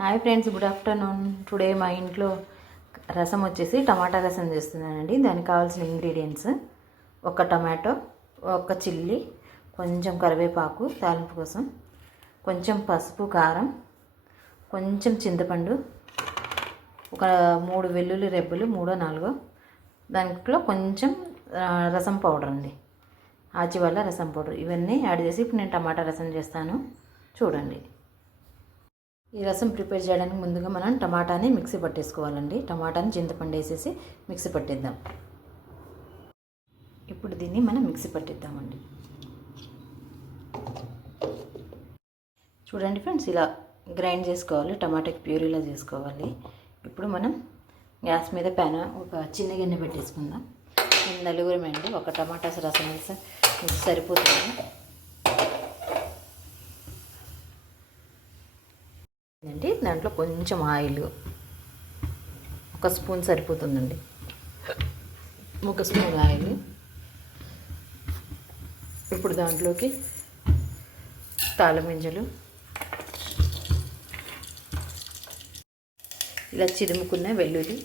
Hi friends, good afternoon. Today మా ఇంట్లో రసం వచ్చేసి టమాటా రసం చేస్తున్నానండి. దానికి కావాల్సిన ఇంగ్రీడియంట్స్: ఒక టమాటో, ఒక చిల్లీ, కొంచెం కరివేపాకు తాలింపు కోసం, కొంచెం పసుపు, కారం, కొంచెం చింతపండు, ఒక 3 వెల్లుల్లి రెబ్బలు, 3-4. దాంట్లో కొంచెం రసం పౌడర్ అండి, ఆచివల్ల రసం పౌడర్. ఇవన్నీ యాడ్ చేసి ఇప్పుడు నేను టమాటా రసం చేస్తాను, చూడండి. ఈ రసం ప్రిపేర్ చేయడానికి ముందుగా మనం టమాటాని మిక్సీ పట్టేసుకోవాలండి. టమాటాని చింతపండు వేసేసి మిక్సీ పట్టేద్దాం. ఇప్పుడు దీన్ని మనం మిక్సీ పట్టిద్దామండి. చూడండి ఫ్రెండ్స్, ఇలా గ్రైండ్ చేసుకోవాలి. టమాటాకి ప్యూరీలా చేసుకోవాలి. ఇప్పుడు మనం గ్యాస్ మీద ప్యాన్ ఒక చిన్న గిన్నె పెట్టేసుకుందాం. నేను నలుగురమండి, ఒక టమాటా రసం వేసి సరిపోతుంది. అండి దాంట్లో కొంచెం ఆయిల్, 1 స్పూన్ సరిపోతుందండి. 1 స్పూన్ ఆయిల్. ఇప్పుడు దాంట్లోకి తాళమింజలు, ఇలా చిదుముకున్న వెల్లుల్లి,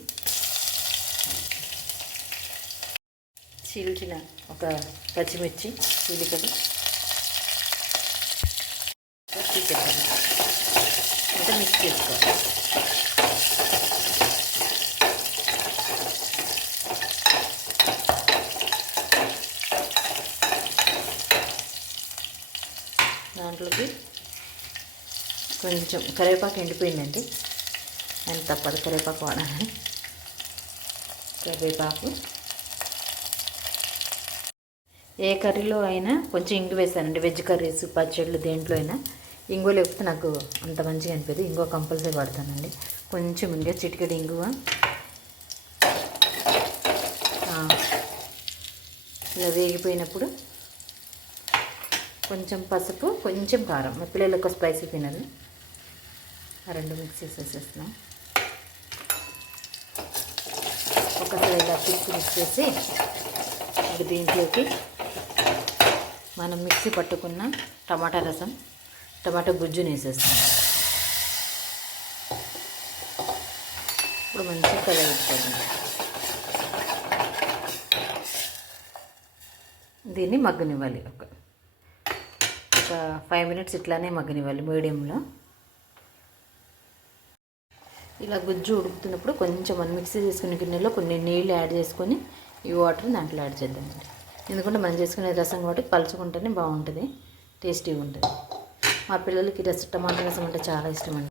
చీల్చిన ఒక పచ్చిమిర్చి, చీలికలు అంతా మిక్స్ చేసుకోవాలి. దాంట్లోకి కొంచెం కరివేపాకు ఎండిపోయిందండి, నేను తప్పదు కరివేపాకు వాడాలి. కరివేపాకు ఏ కర్రీలో అయినా కొంచెం ఇంగు వేస్తానండి. వెజ్ కర్రీస్, పచ్చళ్ళు, దేంట్లో అయినా ఇంగువ లేకపోతే నాకు అంత మంచిగా అనిపించదు. ఇంగువ కంపల్సరీ వాడతానండి. కొంచెం ఇంగువ, చిటికెడు ఇంగువ. ఇలా వేగిపోయినప్పుడు కొంచెం పసుపు, కొంచెం కారం. మా పిల్లలు ఒక స్పైసీ తినరు, ఆ 2 మిక్స్ చేసేస్తున్నాం. ఒకసారి ఇలా మిక్స్ చేసి దీంట్లోకి మనం మిక్సీ పట్టుకున్న టమాటా రసం, టమాటా గుజ్జుని వేసేస్తాం. ఇప్పుడు మంచిగా కలగెట్టుకోండి. దీన్ని మగ్గనివ్వాలి. ఒక 5 మినిట్స్ ఇట్లానే మగ్గనివ్వాలి మీడియంలో. ఇలా గుజ్జు ఉడుకుతున్నప్పుడు కొంచెం మనం మిక్సీ చేసుకునే గిన్నెలో కొన్ని నీళ్ళు యాడ్ చేసుకొని ఈ వాటర్ దాంట్లో యాడ్ చేద్దామండి. ఎందుకంటే మనం చేసుకునే రసం కాబట్టి పలుచుకుంటేనే బాగుంటుంది, టేస్టీగా ఉంటుంది. మా పిల్లలకి టమాటా రసం అంటే చాలా ఇష్టం అండి.